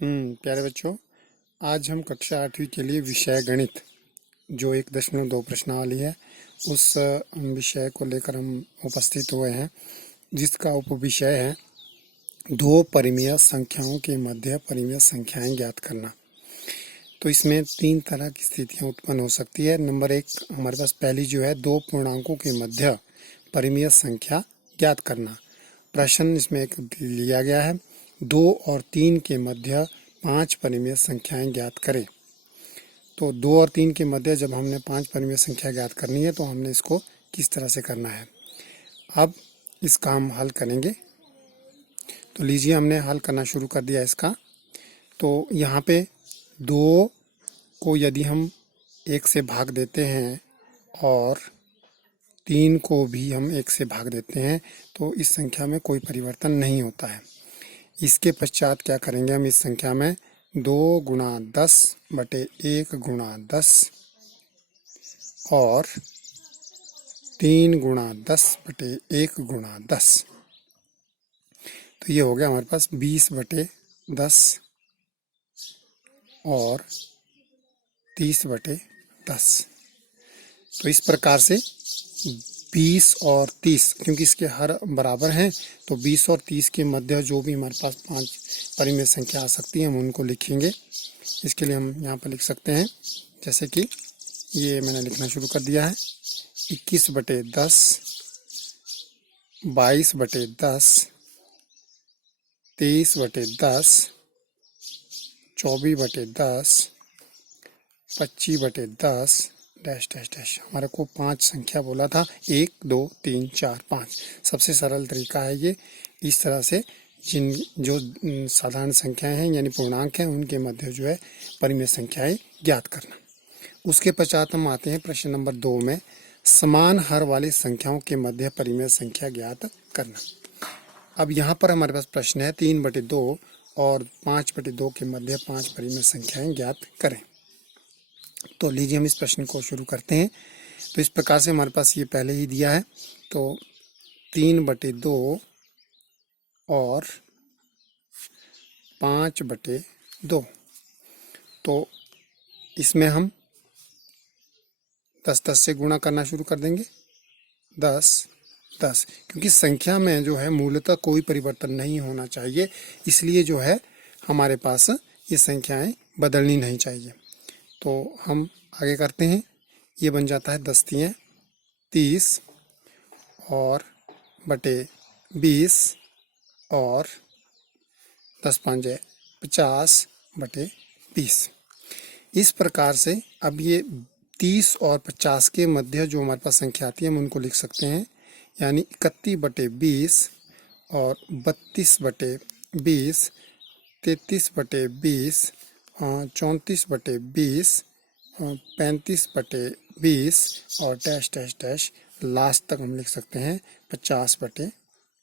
प्यारे बच्चों, आज हम कक्षा 8वीं के लिए विषय गणित जो 1.2 प्रश्नावली है उस विषय को लेकर हम उपस्थित हुए हैं, जिसका उपविषय है दो परिमेय संख्याओं के मध्य परिमेय संख्याएं ज्ञात करना। तो इसमें तीन तरह की स्थितियां उत्पन्न हो सकती है। नंबर 1 हमारे पास पहली जो है, दो पूर्णांकों के मध्य परिमेय संख्या ज्ञात करना। प्रश्न इसमें एक लिया गया है, 2 और 3 के मध्य 5 परिमेय संख्याएं ज्ञात करें। तो 2 और 3 के मध्य जब हमने 5 परिमेय संख्या ज्ञात करनी है तो हमने इसको किस तरह से करना है। अब इसका हम हल करेंगे। तो लीजिए, हमने हल करना शुरू कर दिया इसका। तो यहाँ पे 2 को यदि हम 1 से भाग देते हैं और 3 को भी हम 1 से भाग देते हैं तो इस संख्या में कोई परिवर्तन नहीं होता है। इसके पश्चात क्या करेंगे, हम इस संख्या में 2 गुणा 10 बटे 1 गुणा 10 और 3 गुणा 10 बटे 1 गुणा 10। तो ये हो गया हमारे पास 20 बटे 10 और 30 बटे 10। तो इस प्रकार से 20 और 30, क्योंकि इसके हर बराबर हैं, तो 20 और 30 के मध्य जो भी हमारे पास 5 परिमेय संख्या आ सकती है हम उनको लिखेंगे। इसके लिए हम यहाँ पर लिख सकते हैं, जैसे कि ये मैंने लिखना शुरू कर दिया है। 21 बटे 10, 22 बटे 10, 23 बटे 10, 24 बटे 10, 25 बटे 10 डैश डैश डैश। हमारे को 5 संख्या बोला था, 1 2 3 4 5। सबसे सरल तरीका है ये। इस तरह से जो साधारण संख्याएं हैं यानी पूर्णांक हैं उनके मध्य जो है परिमेय संख्याएं ज्ञात करना। उसके पश्चात हम आते हैं प्रश्न नंबर 2 में, समान हर वाली संख्याओं के मध्य परिमेय संख्या ज्ञात करना। अब यहाँ पर हमारे पास प्रश्न है 3 बटे 2 और 5 बटे 2 के मध्य 5 परिमेय संख्याएं ज्ञात करें। तो लीजिए, हम इस प्रश्न को शुरू करते हैं। तो इस प्रकार से हमारे पास ये पहले ही दिया है। तो 3 बटे 2 और 5 बटे 2, तो इसमें हम 10 से गुणा करना शुरू कर देंगे। 10 10, क्योंकि संख्या में जो है मूलतः कोई परिवर्तन नहीं होना चाहिए, इसलिए जो है हमारे पास ये संख्याएं बदलनी नहीं चाहिए। तो हम आगे करते हैं। ये बन जाता है 10 तियां 30 और बटे 20 और 10 पंजे 50 बटे 20। इस प्रकार से अब ये 30 और 50 के मध्य जो हमारे पास संख्या आती है हम उनको लिख सकते हैं, यानी 31 बटे 20 और 32 बटे 20, 33 बटे 20, 34 बटे 20, 35 बटे 20 और डैश डैश डैश लास्ट तक हम लिख सकते हैं 50 बटे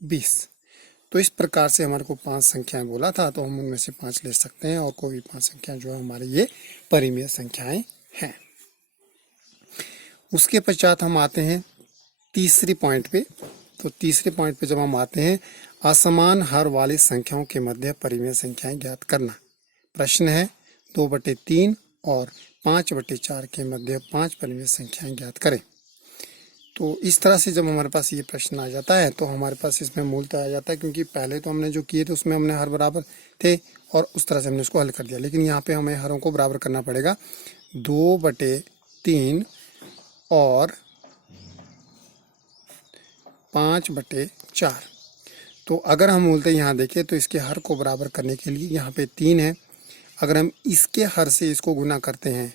20। तो इस प्रकार से हमारे को 5 संख्याएं बोला था, तो हम उनमें से 5 ले सकते हैं और कोई भी 5 संख्याएं जो है हमारी ये परिमेय संख्याएं हैं। उसके पश्चात हम आते हैं तीसरे पॉइंट पे। तो तीसरे पॉइंट पे जब हम आते हैं, असमान हर वाली संख्याओं के मध्य परिमेय संख्याएं ज्ञात करना। प्रश्न है 2 बटे 3 और 5 बटे 4 के मध्य 5 परिमेय संख्याएं ज्ञात करें। तो इस तरह से जब हमारे पास ये प्रश्न आ जाता है तो हमारे पास इसमें मूलतः आ जाता है, क्योंकि पहले तो हमने जो किए थे उसमें हमने हर बराबर थे और उस तरह से हमने उसको हल कर दिया। लेकिन यहाँ पे हमें हरों को बराबर करना पड़ेगा। 2 बटे 3 और 5 बटे 4। तो अगर हम मूलतः यहाँ देखें तो इसके हर को बराबर करने के लिए यहाँ पे 3 है। अगर हम इसके हर से इसको गुना करते हैं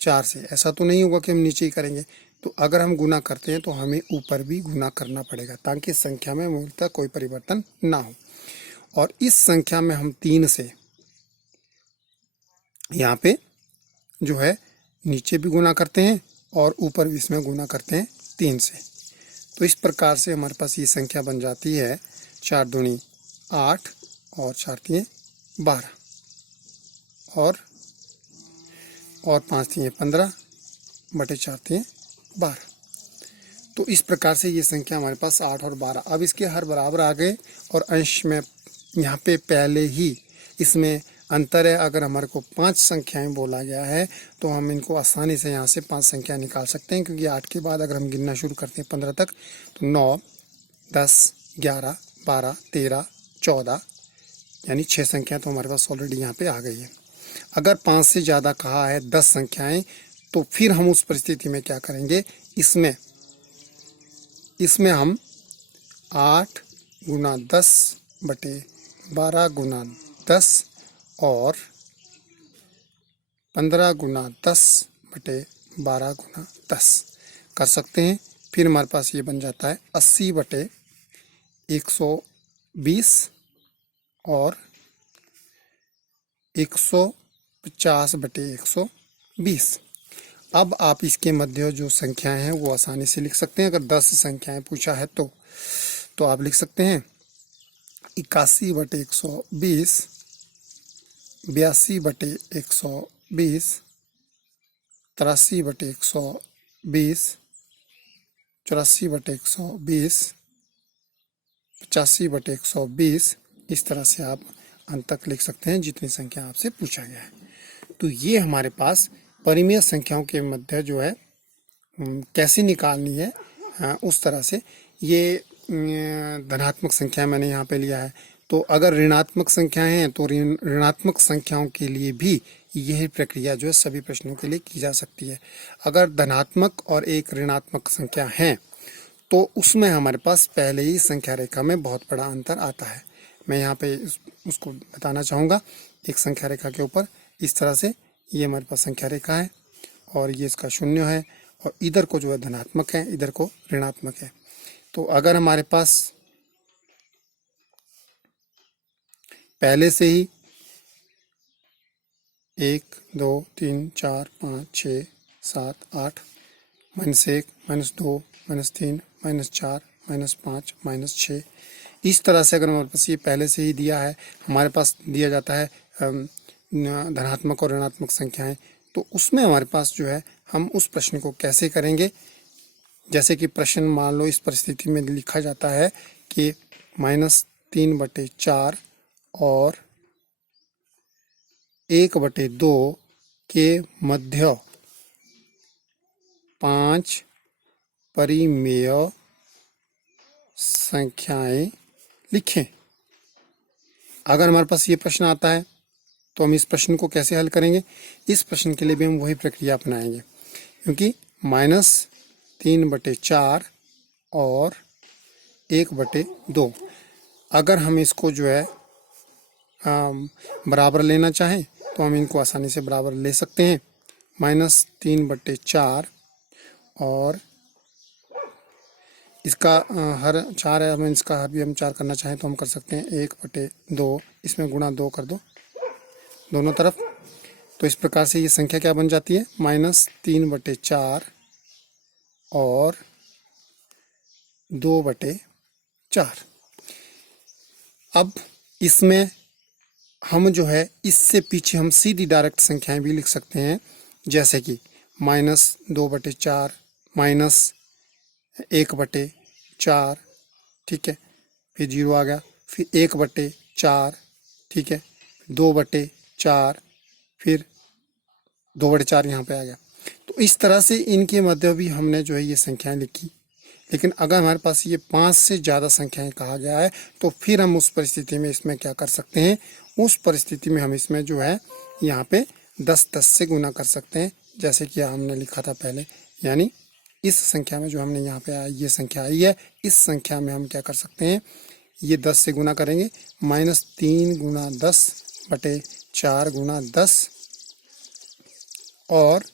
4 से, ऐसा तो नहीं होगा कि हम नीचे ही करेंगे। तो अगर हम गुना करते हैं तो हमें ऊपर भी गुना करना पड़ेगा, ताकि संख्या में मूलतः कोई परिवर्तन ना हो। और इस संख्या में हम 3 से यहाँ पे जो है नीचे भी गुना करते हैं और ऊपर भी इसमें गुना करते हैं 3 से। तो इस प्रकार से हमारे पास ये संख्या बन जाती है 4 दूनी 8 और 4 तिये 12 और 5 तिये 15 बटे 4 तिये 12। तो इस प्रकार से ये संख्या हमारे पास 8 और 12। अब इसके हर बराबर आ गए और अंश में यहाँ पे पहले ही इसमें अंतर है। अगर हमारे को 5 संख्याएं बोला गया है तो हम इनको आसानी से यहाँ से 5 संख्या निकाल सकते हैं, क्योंकि 8 के बाद अगर हम गिनना शुरू करते हैं 15 तक तो 9, 10, 11, 12, 13, 14 यानी 6 संख्या तो हमारे पास ऑलरेडी यहाँ पे आ गई है। अगर 5 से ज़्यादा कहा है 10 संख्याएं, तो फिर हम उस परिस्थिति में क्या करेंगे, इसमें हम 8 गुना 10 बटे 12 गुना 10 और 15 गुना 10 बटे 12 गुना 10 कर सकते हैं। फिर हमारे पास ये बन जाता है 80 बटे 120 और 150 बटे 120। अब आप इसके मध्य जो संख्याएं हैं वो आसानी से लिख सकते हैं। अगर 10 संख्याएं पूछा है तो आप लिख सकते हैं 81 बटे 120, 82 बटे 120, 83 बटे 120, 84 बटे 120, 85 बटे 120। इस तरह से आप अंत तक लिख सकते हैं जितनी संख्या आपसे पूछा गया है। तो ये हमारे पास परिमेय संख्याओं के मध्य जो है कैसे निकालनी है, उस तरह से। ये धनात्मक संख्या मैंने यहाँ पे लिया है। तो अगर ऋणात्मक संख्याएं हैं तो ऋणात्मक संख्याओं के लिए भी यही प्रक्रिया जो है सभी प्रश्नों के लिए की जा सकती है। अगर धनात्मक और एक ऋणात्मक संख्या है तो उसमें हमारे पास पहले ही संख्या रेखा में बहुत बड़ा अंतर आता है। मैं यहाँ पे उसको बताना चाहूँगा। एक संख्या रेखा के ऊपर इस तरह से ये हमारे पास संख्या रेखा है और ये इसका शून्य है और इधर को जो है धनात्मक है, इधर को ऋणात्मक है। तो अगर हमारे पास पहले से ही 1, 2, 3, 4, 5, 6, 7, 8, -1, -2, -3, -4, -5, -6, इस तरह से अगर हमारे पास ये पहले से ही दिया है, हमारे पास दिया जाता है धनात्मक और ऋणात्मक संख्याएं, तो उसमें हमारे पास जो है हम उस प्रश्न को कैसे करेंगे। जैसे कि प्रश्न मान लो इस परिस्थिति में लिखा जाता है कि -3 बटे 4 और 1 बटे 2 के मध्य 5 परिमेय संख्याएं लिखें। अगर हमारे पास ये प्रश्न आता है तो हम इस प्रश्न को कैसे हल करेंगे। इस प्रश्न के लिए भी हम वही प्रक्रिया अपनाएंगे, क्योंकि -3 बटे 4 और 1 बटे 2, अगर हम इसको जो है बराबर लेना चाहें तो हम इनको आसानी से बराबर ले सकते हैं। -3 बटे 4 और इसका हर 4 है, हम इसका हर भी हम 4 करना चाहें तो हम कर सकते हैं। 1 बटे 2, इसमें गुणा 2 कर दो दोनों तरफ। तो इस प्रकार से ये संख्या क्या बन जाती है, -3 बटे 4 और 2 बटे 4। अब इसमें हम जो है इससे पीछे हम सीधी डायरेक्ट संख्याएं भी लिख सकते हैं, जैसे कि -2 बटे 4, -1 बटे 4, ठीक है, फिर 0 आ गया, फिर 1 बटे 4, ठीक है, 2 बटे 4, फिर 2 बटे 4 यहाँ पे आ गया। तो इस तरह से इनके मध्य भी हमने जो है ये संख्याएं लिखी। लेकिन अगर हमारे पास ये 5 से ज़्यादा संख्याएं कहा गया है तो फिर हम उस परिस्थिति में इसमें क्या कर सकते हैं, उस परिस्थिति में हम इसमें जो है यहाँ पे 10 से गुना कर सकते हैं, जैसे कि हमने लिखा था पहले। यानी इस संख्या में जो हमने यहाँ पे ये संख्या आई है, इस संख्या में हम क्या कर सकते हैं, ये 10 से गुना करेंगे। -3 गुना 10 बटे 4 गुना 10 और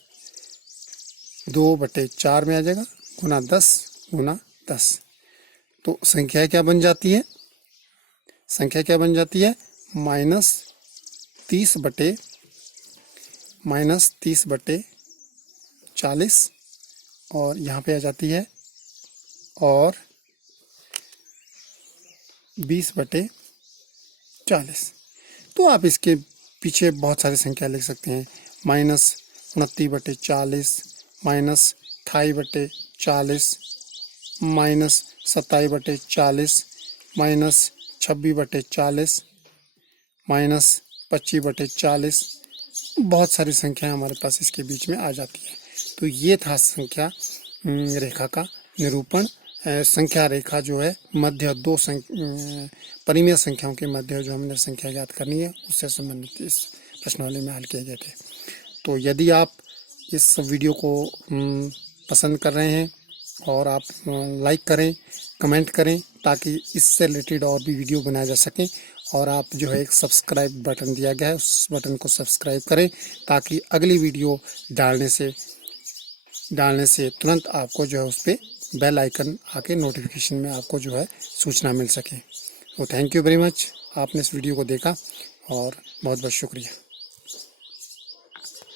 2 बटे 4 में आ जाएगा, गुना 10 गुना 10। तो संख्या क्या बन जाती है, संख्या क्या बन जाती है, -30 बटे 40 और यहाँ पे आ जाती है और 20 बटे 40। तो आप इसके पीछे बहुत सारी संख्या लिख सकते हैं। -29 बटे 40, -28 बटे 40, -27 बटे 40, -26 बटे 40, 25/40 बहुत सारी संख्याएं हमारे पास इसके बीच में आ जाती है। तो ये था संख्या रेखा का निरूपण। संख्या रेखा जो है मध्य दो परिमेय संख्याओं के मध्य जो हमने संख्या ज्ञात करनी है उससे संबंधित इस प्रश्नावली में हल किए गए थे। तो यदि आप इस वीडियो को पसंद कर रहे हैं और आप लाइक करें, कमेंट करें ताकि इससे रिलेटेड और भी वीडियो बनाया जा सके। और आप जो है एक सब्सक्राइब बटन दिया गया है उस बटन को सब्सक्राइब करें ताकि अगली वीडियो डालने से तुरंत आपको जो है उस पर बेल आइकन आके नोटिफिकेशन में आपको जो है सूचना मिल सके। तो थैंक यू वेरी मच, आपने इस वीडियो को देखा और बहुत बहुत शुक्रिया।